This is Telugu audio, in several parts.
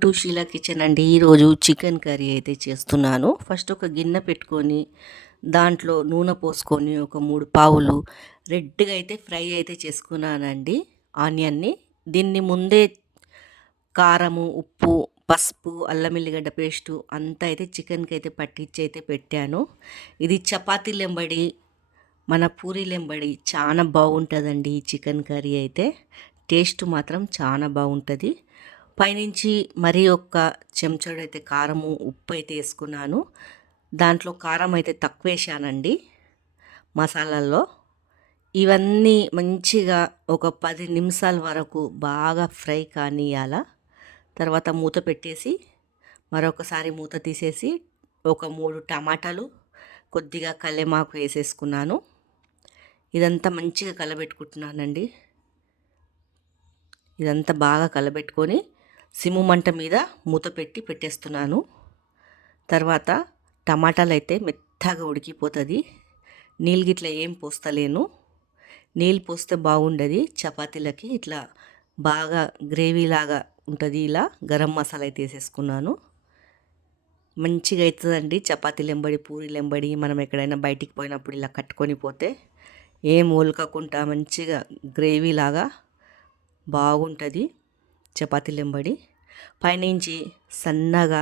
టు షీలా కిచెన్ అండి. ఈరోజు చికెన్ కర్రీ అయితే చేస్తున్నాను. ఫస్ట్ ఒక గిన్నె పెట్టుకొని దాంట్లో నూనె పోసుకొని ఒక 3 పావులు రెడ్గా అయితే ఫ్రై అయితే చేసుకున్నానండి ఆనియన్ని. దీన్ని ముందే కారము, ఉప్పు, పసుపు, అల్లం ఎల్లిగడ్డ పేస్టు అంతా అయితే చికెన్కి అయితే పట్టించి అయితే పెట్టాను. ఇది చపాతీలెంబడి మన పూరీలెంబడి చాలా బాగుంటుందండి ఈ చికెన్ కర్రీ అయితే. టేస్ట్ మాత్రం చాలా బాగుంటుంది. పైనుంచి మరి ఒక్క చెంచాడైతే కారము, ఉప్పు అయితే వేసుకున్నాను. దాంట్లో కారం అయితే తక్కువ వేసానండి మసాలాల్లో. ఇవన్నీ మంచిగా ఒక 10 నిమిషాల వరకు బాగా ఫ్రై కానియాల. తర్వాత మూత పెట్టేసి మరొకసారి మూత తీసేసి ఒక 3 టమాటాలు, కొద్దిగా కల్లేమాకు వేసేసుకున్నాను. ఇదంతా మంచిగా కలబెట్టుకుంటున్నానండి. ఇదంతా బాగా కలబెట్టుకొని సిమ్ము మంట మీద మూత పెట్టి పెట్టేస్తున్నాను. తర్వాత టమాటాలు అయితే మెత్తగా ఉడికిపోతుంది. నీళ్ళు గిట్లా ఏం పోస్తలేను. నీళ్ళు పోస్తే బాగుండదు చపాతీలకి. ఇట్లా బాగా గ్రేవీలాగా ఉంటుంది. ఇలా గరం మసాలా అయితే వేసేసుకున్నాను. మంచిగా అవుతుందండి చపాతీలెంబడి, పూరీలెంబడి. మనం ఎక్కడైనా బయటికి పోయినప్పుడు ఇలా కట్టుకొని పోతే ఏం ఒలకకుండా మంచిగా గ్రేవీలాగా బాగుంటుంది చపాతీలెంబడి. పైనుంచి సన్నగా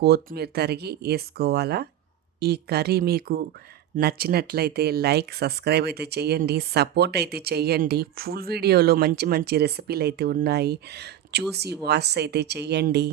కొత్తిమీర తరిగి వేసుకోవాలా. ఈ కర్రీ మీకు నచ్చినట్లయితే లైక్, సబ్స్క్రైబ్ అయితే చేయండి, సపోర్ట్ అయితే చేయండి. ఫుల్ వీడియోలో మంచి మంచి రెసిపీలు అయితే ఉన్నాయి, చూసి వాచ్ అయితే చేయండి.